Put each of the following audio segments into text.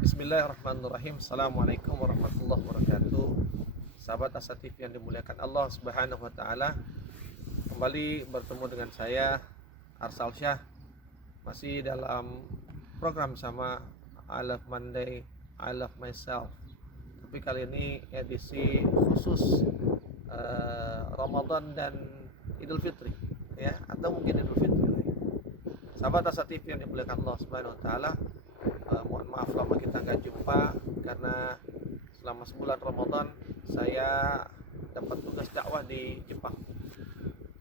Bismillahirrahmanirrahim. Assalamualaikum warahmatullahi wabarakatuh. Sahabat Asa TV yang dimuliakan Allah Subhanahu wa taala. Kembali bertemu dengan saya Arsal Syah, masih dalam program sama I Love Monday, I Love Myself. Tapi kali ini edisi khusus Ramadan dan Idul Fitri, ya, atau mungkin Idul Fitri. Sahabat Asa TV yang dimuliakan Allah Subhanahu wa taala, mohon maaf lama kita nggak jumpa karena selama sebulan Ramadan saya dapat tugas dakwah di Jepang,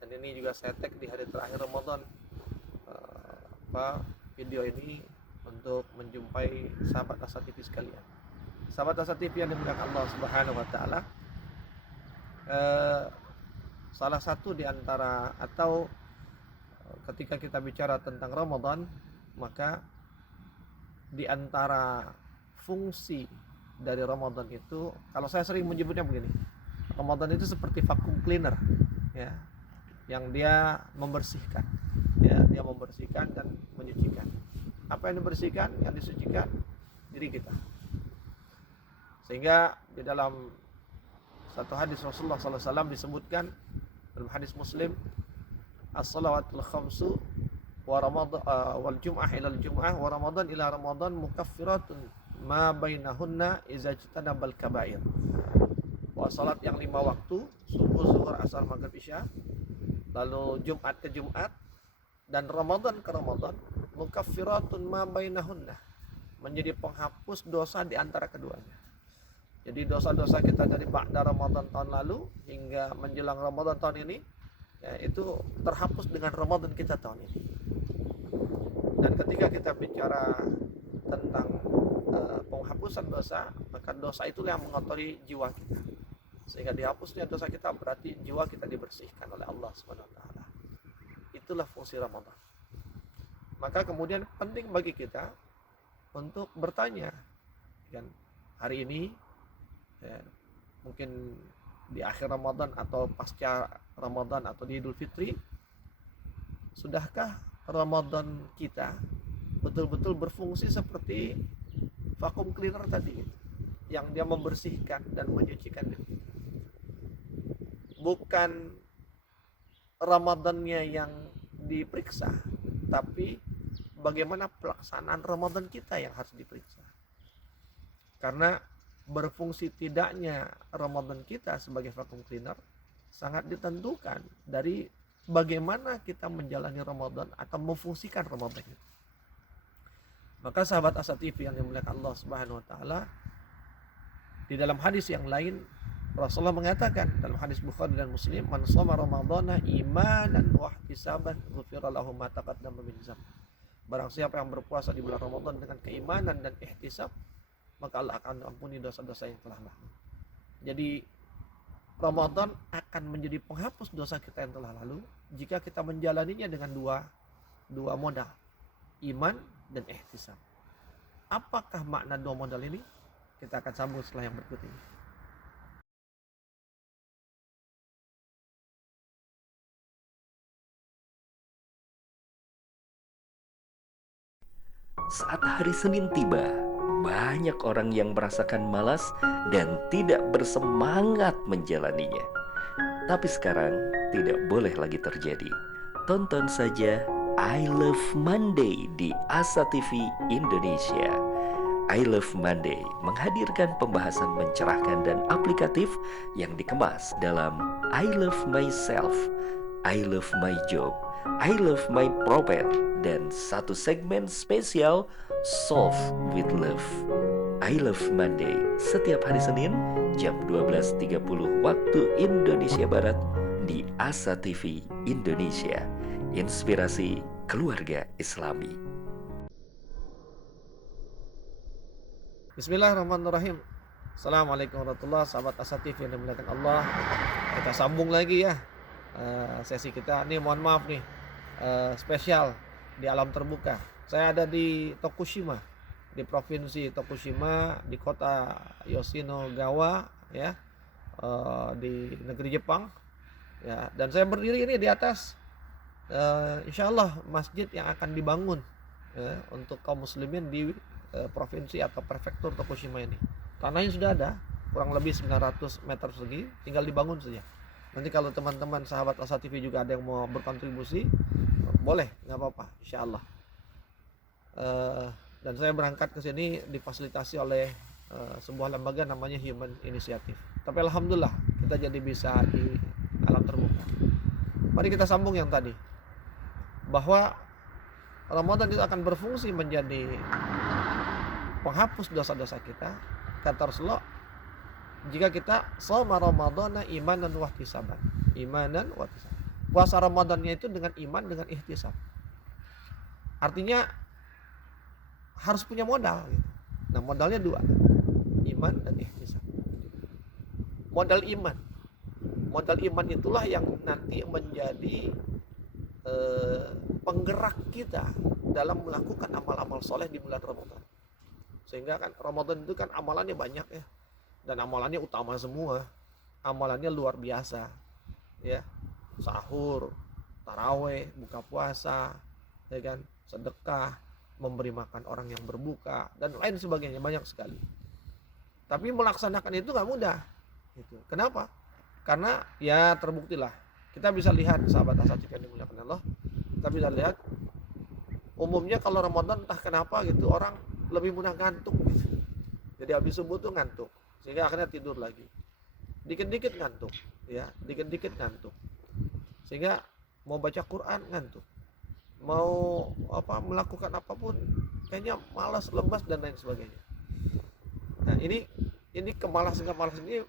dan ini juga saya tag di hari terakhir Ramadan video ini untuk menjumpai sahabat Asa TV sekalian. Sahabat Asa TV yang dimuliakan Allah Subhanahu wa taala, salah satu di antara atau ketika kita bicara tentang Ramadan, maka di antara fungsi dari Ramadan itu, kalau saya sering menyebutnya begini, Ramadan itu seperti vacuum cleaner, ya, yang dia membersihkan, ya, dia membersihkan dan menyucikan. Apa yang dibersihkan, yang disucikan diri kita. Sehingga di dalam satu hadis Rasulullah SAW disebutkan dalam hadis Muslim, as-salawatul khamsu wa Ramadan wal jum'ah ila al-jum'ah wa Ramadan ila Ramadan mukaffiratun ma bainahunna idza jitanabal kaba'ir. Wa salat yang 5 waktu, subuh, zuhur, asar, maghrib, isya, lalu Jumat ke Jumat dan Ramadan ke Ramadan, mukaffiratun ma bainahunna, menjadi penghapus dosa di antara keduanya. Jadi dosa-dosa kita dari ba'da Ramadan tahun lalu hingga menjelang Ramadan tahun ini, ya, itu terhapus dengan Ramadan kita tahun ini. Dan ketika kita bicara tentang penghapusan dosa, maka dosa itulah yang mengotori jiwa kita. Sehingga dihapusnya dosa kita berarti jiwa kita dibersihkan oleh Allah Subhanahu wa taala. Itulah fungsi Ramadan. Maka kemudian penting bagi kita untuk bertanya, kan, hari ini, ya, mungkin di akhir Ramadan atau pasca Ramadan atau di Idul Fitri, sudahkah Ramadan kita betul-betul berfungsi seperti vacuum cleaner tadi, yang dia membersihkan dan menyucikan diri kita? Bukan Ramadannya yang diperiksa, tapi bagaimana pelaksanaan Ramadan kita yang harus diperiksa. Karena berfungsi tidaknya Ramadan kita sebagai vacuum cleaner sangat ditentukan dari bagaimana kita menjalani Ramadan atau memfungsikan Ramadan itu. Maka sahabat Asa TV yang dimuliakan Allah Subhanahu wa taala, di dalam hadis yang lain Rasulullah mengatakan dalam hadis Bukhari dan Muslim, man shoma ramadhana imanan wa ihtisaban ghufira lahu ma taqaddama min dzambi. Barang siapa yang berpuasa di bulan Ramadan dengan keimanan dan ihtisab, maka Allah akan ampuni dosa-dosa yang telah lalu. Jadi Ramadan akan menjadi penghapus dosa kita yang telah lalu jika kita menjalaninya dengan dua modal, iman dan ihtisab. Apakah makna dua modal ini? Kita akan sambung setelah yang berikut ini. Saat hari Senin tiba, banyak orang yang merasakan malas dan tidak bersemangat menjalaninya. Tapi sekarang tidak boleh lagi terjadi. Tonton saja I Love Monday di Asa TV Indonesia. I Love Monday menghadirkan pembahasan mencerahkan dan aplikatif yang dikemas dalam I Love Myself, I Love My Job, I Love My Prophet, dan satu segmen spesial Solve with Love. I Love Monday setiap hari Senin jam 12.30 waktu Indonesia Barat di Asa TV Indonesia. Inspirasi keluarga Islami. Bismillahirrahmanirrahim. Assalamualaikum warahmatullahi wabarakatuh, sahabat Asa TV yang dimuliakan Allah. Kita sambung lagi ya sesi kita. Nih mohon maaf nih, spesial di alam terbuka. Saya ada di Tokushima, di provinsi Tokushima, di kota Yoshinogawa, ya, di negeri Jepang, ya. Dan saya berdiri ini di atas insya Allah masjid yang akan dibangun ya, untuk kaum muslimin di provinsi atau prefektur Tokushima ini. Tanahnya sudah ada, kurang lebih 900 meter persegi, tinggal dibangun saja. Nanti kalau teman-teman sahabat Asa TV juga ada yang mau berkontribusi, boleh, nggak apa-apa, insya Allah. Dan saya berangkat ke sini difasilitasi oleh sebuah lembaga namanya Human Initiative. Tapi alhamdulillah kita jadi bisa di alam terbuka. Mari kita sambung yang tadi, bahwa Ramadan itu akan berfungsi menjadi penghapus dosa-dosa kita. Kata Rasulullah, jika kita shoma Ramadhana imanan wa ihtisaban. Imanan wa ihtisaban. Puasa Ramadannya itu dengan iman, dengan ihtisab. Artinya harus punya modal gitu. Nah, modalnya dua, iman dan ihtisab. Modal iman. Modal iman itulah yang nanti menjadi penggerak kita dalam melakukan amal-amal soleh di bulan Ramadan. Sehingga kan Ramadan itu kan amalannya banyak ya, dan amalannya utama semua, amalannya luar biasa ya, sahur, taraweh, buka puasa, ya kan, sedekah, memberi makan orang yang berbuka, dan lain sebagainya, banyak sekali. Tapi melaksanakan itu nggak mudah gitu. Kenapa? Karena ya terbuktilah, kita bisa lihat sahabat Asatip yang dimuliakan Allah, kita bisa lihat umumnya kalau Ramadan entah kenapa gitu orang lebih mudah ngantuk gitu. Jadi habis subuh tuh ngantuk, sehingga akhirnya tidur lagi. Dikit-dikit ngantuk, ya, dikit-dikit ngantuk. Sehingga mau baca Quran ngantuk, mau melakukan apapun kayaknya malas, lemas dan lain sebagainya. Nah ini kemalasan ini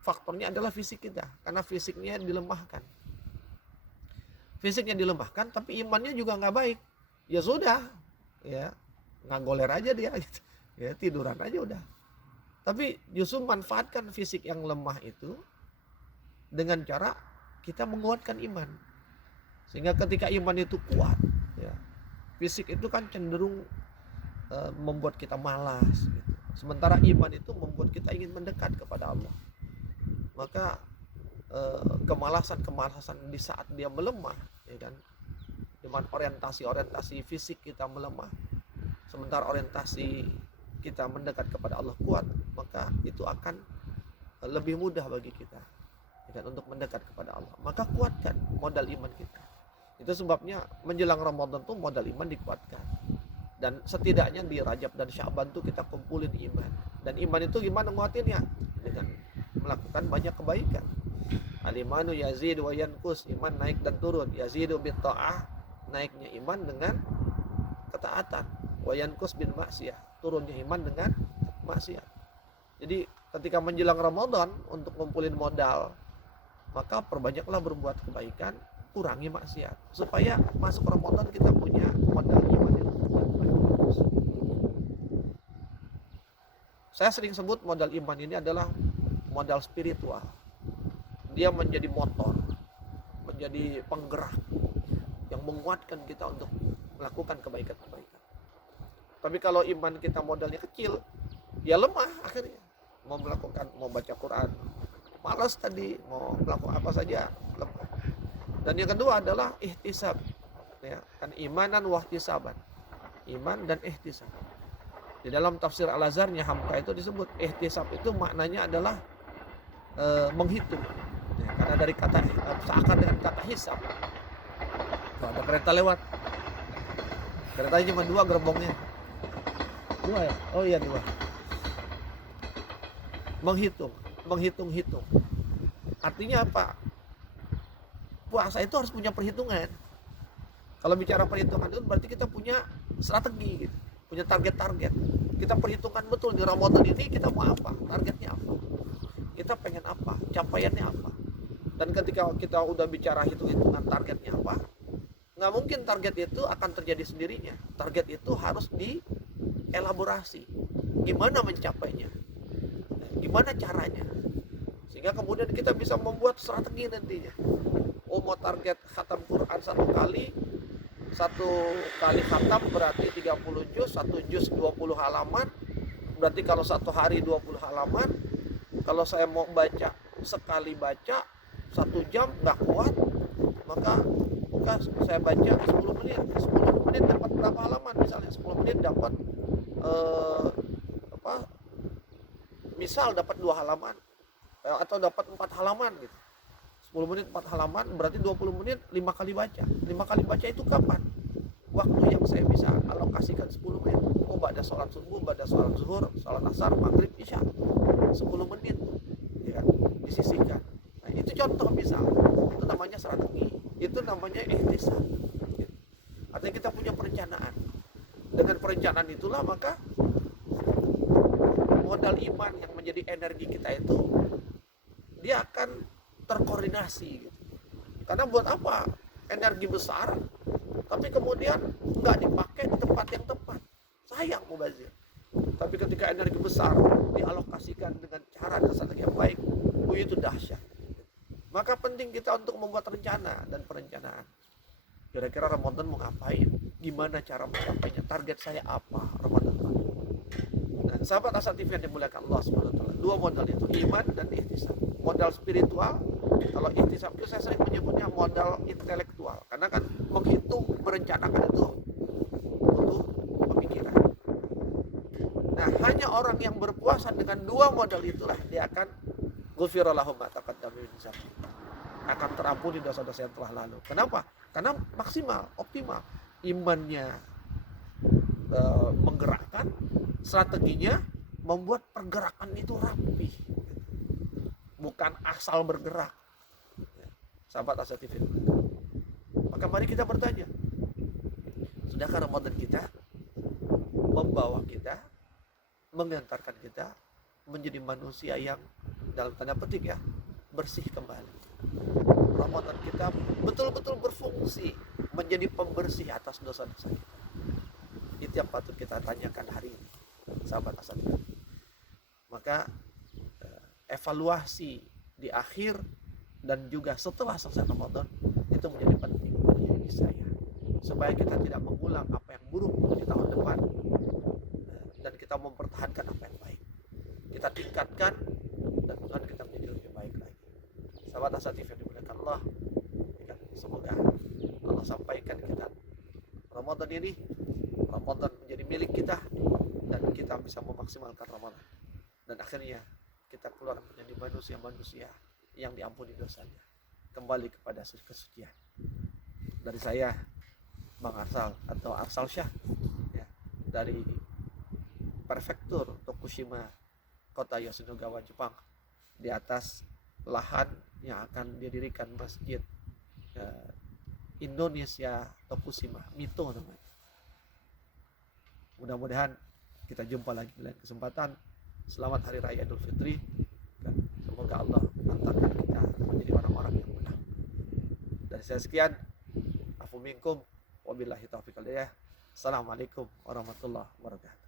faktornya adalah fisik kita, karena fisiknya dilemahkan. Fisiknya dilemahkan, tapi imannya juga nggak baik. Ya sudah, ya ngagoler aja dia, gitu. Ya tiduran aja udah. Tapi justru manfaatkan fisik yang lemah itu dengan cara kita menguatkan iman. Sehingga ketika iman itu kuat, ya, fisik itu kan cenderung membuat kita malas. Gitu. Sementara iman itu membuat kita ingin mendekat kepada Allah. Maka kemalasan di saat dia melemah, ya kan, dengan orientasi fisik kita melemah, sementara orientasi kita mendekat kepada Allah kuat, maka itu akan lebih mudah bagi kita, ya kan, untuk mendekat kepada Allah. Maka kuatkan modal iman kita. Itu sebabnya menjelang Ramadan tuh modal iman dikuatkan. Dan setidaknya di Rajab dan Sya'ban tuh kita kumpulin iman. Dan iman itu gimana nguatinnya? Dengan melakukan banyak kebaikan. Al-imanu yazidu wa yanqus, iman naik dan turun. Yazidu bit ta'ah, naiknya iman dengan ketaatan. Wa yanqus bin maksiyah, turunnya iman dengan maksiat. Jadi ketika menjelang Ramadan untuk ngumpulin modal, maka perbanyaklah berbuat kebaikan, kurangi maksiat, supaya masuk Ramadan kita punya modal iman yang bagus. Saya sering sebut modal iman ini adalah modal spiritual. Dia menjadi motor, menjadi penggerak yang menguatkan kita untuk melakukan kebaikan-kebaikan. Tapi kalau iman kita modalnya kecil, ya lemah akhirnya. Mau baca Quran, malas tadi, mau melakukan apa saja, lemah. Dan yang kedua adalah ihtisab, ya, kan imanan wa ihtisaban, iman dan ihtisab. Di dalam tafsir Al-Azharnya Hamka itu disebut ihtisab itu maknanya adalah menghitung, ya, karena dari kata seakan dengan kata hisab. Tuh, ada kereta lewat, keretanya cuma 2 gerbongnya, 2 ya, oh iya 2. Menghitung. Artinya apa? Puasa itu harus punya perhitungan. Kalau bicara perhitungan itu berarti kita punya strategi, gitu. Punya target-target. Kita perhitungkan betul di Ramadan ini kita mau apa, targetnya apa, kita pengen apa, capaiannya apa. Dan ketika kita udah bicara hitung-hitungan targetnya apa, nggak mungkin target itu akan terjadi sendirinya. Target itu harus dielaborasi. Gimana mencapainya? Gimana caranya? Sehingga kemudian kita bisa membuat strategi nantinya. Oh, mau target khatam Quran 1 kali khatam berarti 30 juz, 1 juz 20 halaman. Berarti kalau 1 hari 20 halaman. Kalau saya mau baca sekali baca 1 jam nggak kuat, maka apakah saya baca 10 menit 10 menit dapat berapa halaman, misalnya 10 menit dapat misal dapat 2 halaman atau dapat 4 halaman gitu. 10 menit 4 halaman berarti 20 menit 5 kali baca. 5 kali baca itu kapan? Waktu yang saya bisa alokasikan 10 menit. Oh, pada sholat subuh, pada sholat zuhur, sholat asar, maghrib, isya. 10 menit ya kan, disisihkan. Nah, itu contoh misal. Itu namanya strategi. Itu namanya ihtisab. Artinya kita punya perencanaan. Dengan perencanaan itulah maka modal iman yang menjadi energi kita itu dia akan terkoordinasi gitu. Karena buat apa energi besar tapi kemudian nggak dipakai di tempat yang tepat, sayang mubazir. Tapi ketika energi besar dialokasikan dengan cara dan strategi yang baik, itu dahsyat. Maka penting kita untuk membuat rencana dan perencanaan. Kira-kira Ramadan mau ngapain, gimana cara mencapainya, target saya apa Ramadan. Nah, sahabat Asa TV yang dimuliakan Allah SWT, 2 modal itu, iman dan ihtisab. Modal spiritual, kalau ihtisab itu saya sering menyebutnya modal intelektual, karena kan menghitung, merencanakan itu butuh pemikiran. Nah, hanya orang yang berpuasa dengan 2 modal itulah dia akan ghufira lahum ma taqaddama min dzambi, akan terampuni dosa-dosa yang telah lalu. Kenapa? Karena maksimal, optimal imannya, menggerakkan, strateginya membuat pergerakan itu rapi, bukan asal bergerak. Sahabat Asa TV, maka mari kita bertanya, sudahkah Ramadan kita membawa kita, mengantarkan kita menjadi manusia yang dalam tanda petik ya, bersih kembali. Ramadan kita betul-betul berfungsi menjadi pembersih atas dosa-dosa kita. Itu yang patut kita tanyakan hari ini, sahabat Asa TV. Maka evaluasi di akhir dan juga setelah selesai Ramadan itu menjadi penting bagi diri saya, supaya kita tidak mengulang apa yang buruk di tahun depan dan kita mempertahankan apa yang baik. Kita tingkatkan dan Tuhan kita menjadi lebih baik lagi. Sahabat Asa TV yang dimuliakan Allah, semoga Allah sampaikan kita Ramadan ini, Ramadan menjadi milik kita dan kita bisa memaksimalkan Ramadan, dan akhirnya kita keluar menjadi manusia-manusia yang diampuni dosanya, kembali kepada kesucian. Dari saya, Bang Arsal atau Arsal Syah ya, dari Prefektur Tokushima, Kota Yoshinogawa, Jepang, di atas lahan yang akan didirikan masjid Indonesia Tokushima, Mito namanya. Mudah-mudahan kita jumpa lagi di lain kesempatan. Selamat Hari Raya Idul Fitri. Semoga Allah antarkan kita menjadi orang-orang yang menang. Dari saya sekian. Afu minkum. Wabillahi taufiq wal hidayah. Assalamualaikum warahmatullahi wabarakatuh.